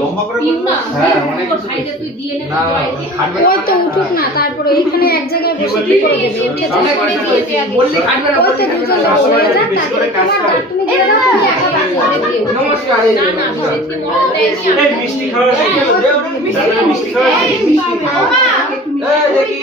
লম্বা করে হ্যাঁ অনেক খাইতে তুই দিয়ে নে ওই তো উঠুক না, তারপরে এইখানে এক জায়গায় বসে কি করে দেবে? উঠে তো বললি খাটবে না, ওই তো দুজন লোক হয়ে যাক, তারপরে তোমার তুমি দিয়ে দাও, তুমি একা বাকি দিয়ে দিও। নমস্কার। না না সত্যি মনে দেয়নি এই মিষ্টি খাওয়া মিষ্টি খাওয়া দেখি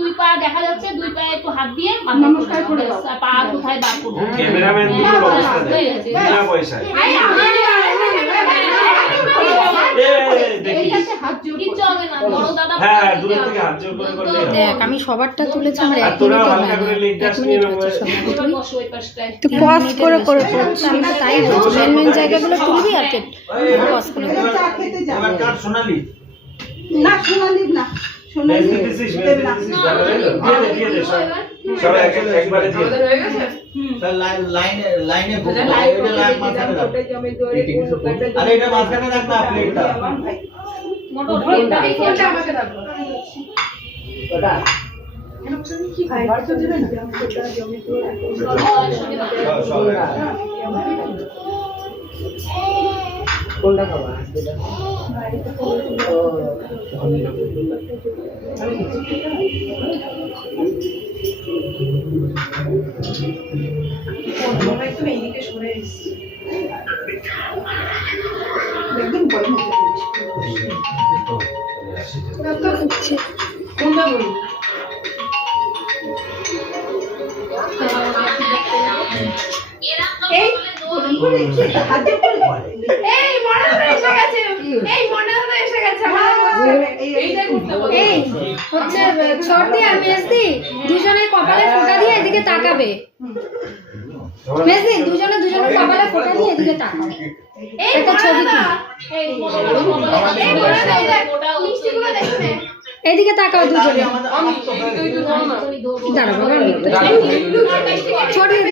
দুই পা দেখা যাচ্ছে, দুই পায়ে একটু হাত দিয়ে নমস্কার করে দাও। পা কোথায় বার করবো? ক্যামেরাম্যান দুটোর অবস্থা দেখ, বিনা পয়সায়। হ্যাঁ দূর থেকে হাত জোর করে করলে হবে। দেখ আমি সবারটা তুলেছি, আমার আর এক তোরা মিনিটও হালকা করে হয়নি। লিঙ্কটা এক নিয়ে মিনিট নেবো। হচ্ছে সময়। তুই পজ করে করে করছিস, আমি তো তাই বলছি, মেন মেন জায়গাগুলো তুলবি আর কে পজ করে করবি। এবার কাট সোনালি না সোনালি না, সোনালি মেসেজ দিয়ে দে সব একবারে দিয়ে দে। স্যার লাইনে লাইনে এটা লাইন মাঝখানে রাখ। আরে এটা মাঝখানে রাখ না প্লেটটা। মোটর প্লেটটা দেখে আমাকে রাখো ওটা কি ভাই তো দিবেন না কোনটা খাবা? একদম এইদিকে সরে এসেছি একদম বড় মতো কোনটা বলি এই হাতে করে এই মনে হলো এসে গেছে, এই মনে হলো এসে গেছে এইটাই করতে বল। এই হচ্ছে সর্দি আর মেজদি দুজনে কপালে ফোঁটা দিয়ে এদিকে তাকাবে। মেজদি দুজনে দুজনে কপালে ফোঁটা দিয়ে এদিকে তাকাবে। একটা ছবি তুলি। এদিকে তাকাও দুজনে। দাঁড়াবো না, ছড়িয়ে